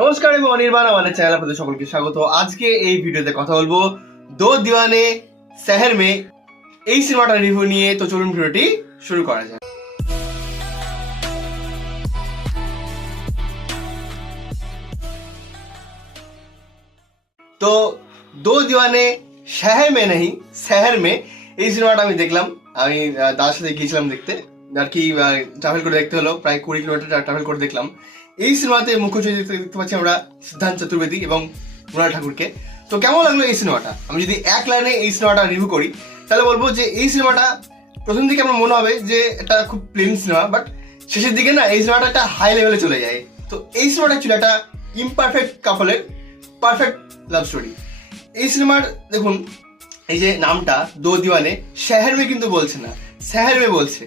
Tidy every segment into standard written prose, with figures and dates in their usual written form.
নমস্কার এবং অনির্বাণ আমাদের চ্যানেল আপনাদের সকলকে স্বাগত। আজকে এই ভিডিওতে কথা বলবো দো দিওয়ানে শহর মে এই সিনেমাটার রিভিউ নিয়ে। তো চলুন ভিডিওটি শুরু করা যাক। তো দো দিওয়ানে শহর মে নেই শহর মে এই সিনেমাটা আমি দেখলাম। আমি দাদার সাথে গিয়েছিলাম দেখতে, আর কি ট্রাভেল করে দেখতে হলো, প্রায় 20 কিলোমিটার ট্রাভেল করে দেখলাম। এই সিনেমাতে মুখ্য চরিত্রে দেখতে পাচ্ছি আমরা সিদ্ধান্ত চতুর্বেদী এবং মৃণাল ঠাকুরকে। তো কেমন লাগলো এই সিনেমাটা? আমি যদি এক লাইনে এই সিনেমাটা রিভিউ করি তাহলে বলবো যে এই সিনেমাটা প্রথম দিকে আমার মনে হবে যে এটা খুব প্লেন সিনেমা, বাট শেষের দিকে না এই সিনেমাটা একটা হাই লেভেলে চলে যায়। তো এই সিনেমাটা অ্যাকচুয়ালি একটা ইমপারফেক্ট কাপলের পারফেক্ট লাভ স্টোরি। এই সিনেমার দেখুন, এই যে নামটা দো দিওয়ানে শহর মে কিন্তু বলছে না, শহর মে বলছে।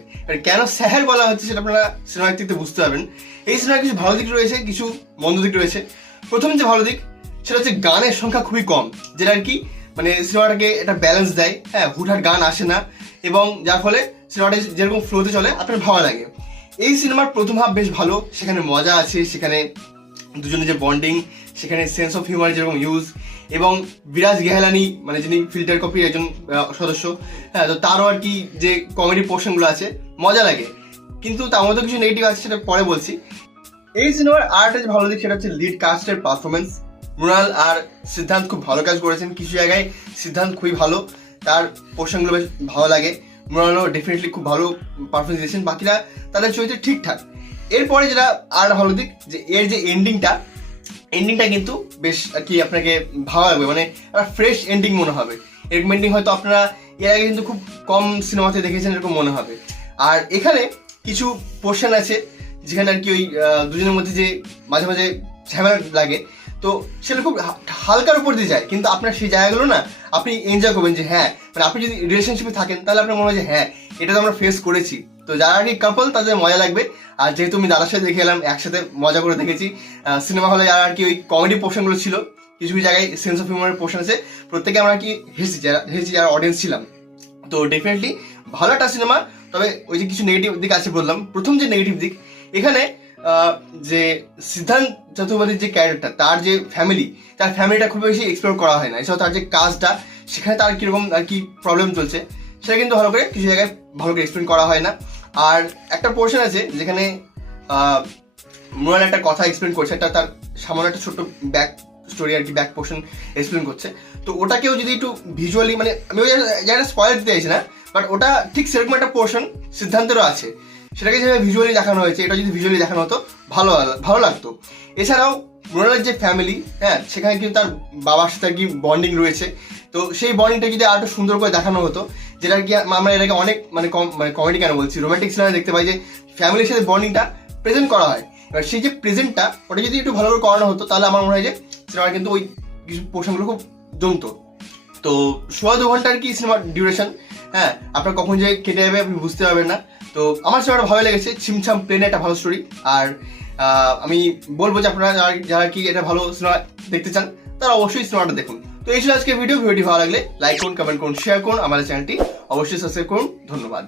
কেন শহর বলা হচ্ছে সেটা আপনারা সিনেমা দেখতে বুঝতে পারবেন। এই সিনেমার কিছু ভালো দিক রয়েছে, কিছু মন্দ দিক রয়েছে। প্রথম যে ভালো দিক সেটা হচ্ছে গানের সংখ্যা খুবই কম, যেটা আর কি মানে সিনেমাটাকে একটা ব্যালেন্স দেয়। হ্যাঁ, হুটহাট গান আসে না এবং যার ফলে সিনেমাটা যেরকম ফ্লোতে চলে আপনার ভালো লাগে। এই সিনেমার প্রথম হাফ বেশ ভালো, সেখানে মজা আছে, সেখানে দুজনের যে বন্ডিং, সেখানে সেন্স অফ হিউমার যেরকম ইউজ, এবং বিরাজ গেহলানি মানে যিনি ফিল্টার কপির একজন সদস্য, হ্যাঁ, তো তারও আর কি যে কমেডি পোর্শনগুলো আছে মজা লাগে। কিন্তু তার মধ্যে কিছু নেগেটিভ আছে, সেটা পরে বলছি। এই সিনেমার আর একটা যে ভালো দিক সেটা হচ্ছে লিড কাস্টের পারফরমেন্স। মৃণাল আর সিদ্ধান্ত খুব ভালো কাজ করেছেন। কিছু জায়গায় সিদ্ধান্ত খুবই ভালো, তার পোর্শনগুলো বেশ ভালো লাগে। মৃণালও ডেফিনেটলি খুব ভালো পারফরমেন্স দিয়েছেন, বাকিরা তাদের চরিত্রে ঠিকঠাক। এরপরে যেটা আর ভালো দিক যে এর যে এন্ডিংটা কিন্তু বেশ আর কি আপনাকে ভালো লাগবে, মানে একটা ফ্রেশ এন্ডিং মনে হবে। এরকম এন্ডিং হয়তো আপনারা এর আগে কিন্তু খুব কম সিনেমাতে দেখেছেন, এরকম মনে হবে। আর এখানে কিছু পোর্শন আছে যেখানে আর কি ওই দুজনের মধ্যে যে মাঝে মাঝে ঝামেলা লাগে, তো সেটা খুব হালকার উপর দিয়ে যায়, কিন্তু আপনার সেই জায়গাগুলো না আপনি এনজয় করবেন। যে হ্যাঁ, মানে আপনি যদি রিলেশনশিপে থাকেন তাহলে আপনার মনে হয় যে হ্যাঁ, এটা তো আমরা ফেস করেছি। তো যারা আর কি কাপল তাদের মজা লাগবে। আর যেহেতু আমি দাদার সাথে দেখে এলাম, একসাথে মজা করে দেখেছি সিনেমা হলে, যারা আর কি ওই কমেডি পোর্শনগুলো ছিল, কিছু কিছু জায়গায় সেন্স অফ হিউমারের পোর্শন আছে, প্রত্যেকে আমরা কি হেসেছি যারা অডিয়েন্স ছিলাম। তো ডেফিনেটলি ভালো একটা সিনেমা। তবে ওই যে কিছু নেগেটিভ দিক আছে বললাম। প্রথম যে নেগেটিভ দিক, এখানে যে সিদ্ধান্ত চতুর্বেদীর যে ক্যারেক্টার, তার যে তার ফ্যামিলিটা খুব বেশি এক্সপ্লোর করা হয় না। এছাড়াও তার যে কাজটা, সেখানে তার কিরকম আর কি প্রবলেম চলছে সেটা কিন্তু ভালো করে কিছু জায়গায় ভালো করে এক্সপ্লেন করা হয় না। আর একটা পোর্শন আছে যেখানে মৃণাল একটা কথা এক্সপ্লেন করছে, একটা তার সামান্য একটা ছোট্ট ব্যাক স্টোরি আর কি, ব্যাক পোর্শন এক্সপ্লেন করছে। তো ওটাকেও যদি একটু ভিজুয়ালি, মানে আমি ওই জায়গাটা স্পয়েল দিতে চাইছি না, বাট ওটা ঠিক সেরকম একটা পোর্শন সিদ্ধান্তেরও আছে, সেটাকে যেভাবে ভিজুয়ালি দেখানো হয়েছে, এটা যদি ভিজুয়ালি দেখানো হতো ভালো লাগতো। এছাড়াও মৃণালের যে ফ্যামিলি, হ্যাঁ, সেখানে কিন্তু তার বাবার সাথে আর কি বন্ডিং রয়েছে। তো সেই বন্ডিংটা যদি আরো সুন্দর করে দেখানো হতো, যেটা কি আমরা এটাকে অনেক মানে কমেডি কেন বলছি, রোমান্টিক সিনেমা দেখতে পাই যে ফ্যামিলির সাথে বন্ডিংটা প্রেজেন্ট করা হয়। এবার সেই যে প্রেজেন্টটা, ওটা যদি একটু ভালো করে করানো হতো তাহলে আমার মনে হয় যে সিনেমা কিন্তু ওই কিছু পোর্শনগুলো খুব জমতো। তো 2.5 ঘন্টা আর কি সিনেমার ডিউরেশন। হ্যাঁ, আপনার কখন যে কেটে যাবে আপনি বুঝতে পারবেন না। তো আমার সিনেমাটা ভালো লেগেছে, ছিমছাম প্লেনে একটা ভালো স্টোরি। আর আমি বলবো যে আপনারা যারা কি এটা ভালো সিনেমা দেখতে চান তারা অবশ্যই সিনেমাটা দেখুন। তো এই ছিল আজকে ভিডিওটি ভালো লাগলে লাইক করুন, কমেন্ট করুন, শেয়ার করুন, আমাদের চ্যানেলটি অবশ্যই সাবস্ক্রাইব করুন। ধন্যবাদ।